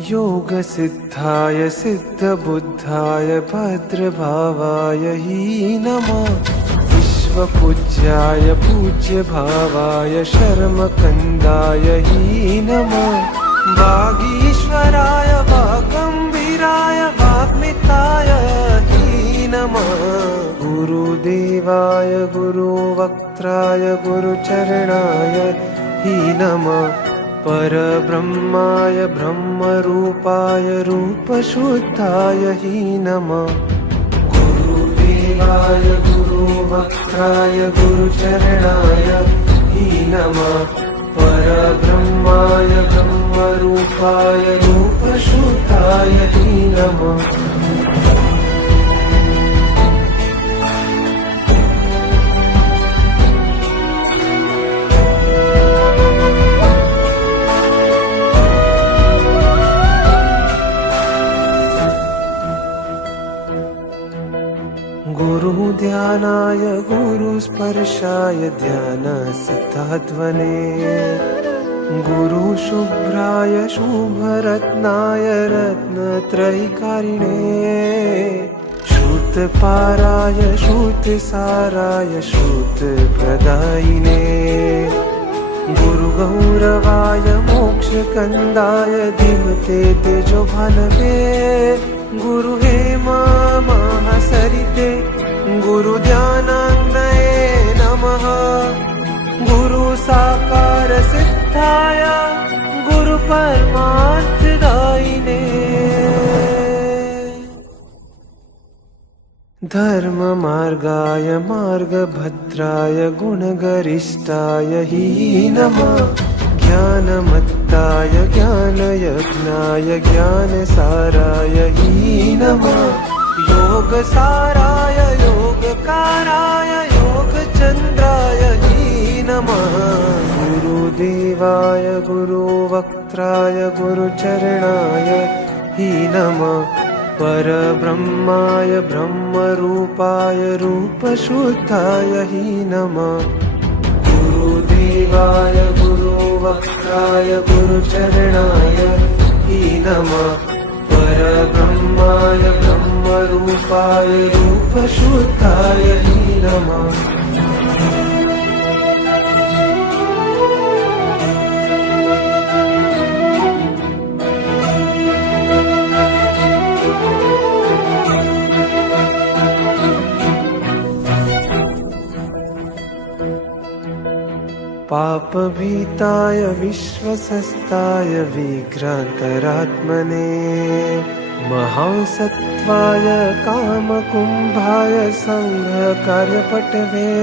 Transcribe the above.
योगसिद्धाय सिद्धबुद्धाय भद्रभावाय हि नमः। विश्वपूज्याय पूज्यभावाय शर्मकन्दाय हि नमः। वागीश्वराय वागम्भीराय वाग्मिताय हि नमः। गुरुदेवाय गुरुवक्त्राय गुरुचरणाय हि नमः। परब्रह्माय ब्रह्मरूपाय रूपशुद्धाय हि नमः। गुरुदेवाय गुरुवक्त्राय गुरुचरणाय हि नमः। परब्रह्माय ब्रह्मरूपाय रूपशुद्धाय हि नमः। गुरुध्यानाय गुरुस्पर्शाय ध्यानसिद्धाध्वने। गुरुशुभ्राय शुभरत्नाय रत्नत्रयीकारिणे। श्रुतपाराय श्रुतसाराय श्रुतप्रदायिने। गुरुगौरवाय मोक्षकन्दाय धीमते तेजोभानवे। गुरुहेमा महासरिते गुरुध्यानाग्नये नमः। गुरुसाकार सिद्धाय गुरुपरमार्थदायिने। धर्ममार्गाय मार्गभद्राय गुणगरिष्ठाय हि नमः। ज्ञानमत्ताय ज्ञानयज्ञाय ज्ञानसाराय हि नमः। योगसाराय योगकाराय योगचन्द्राय हि नमः। गुरुदेवाय गुरुवक्त्राय गुरुचरणाय हि नमः। परब्रह्माय ब्रह्मरूपाय रूपशुद्धाय हि नमः। गुरुदेवाय गुरुवक्त्राय गुरुचरणाय हि नमः। परब्रह्माय ब्रह्मरूपाय रूपशुद्धाय हि नमः। पापभीताय विश्वसस्ताय विघ्नान्तरात्मने। महासत्त्वाय कामकुम्भाय सङ्घकार्यपटवे।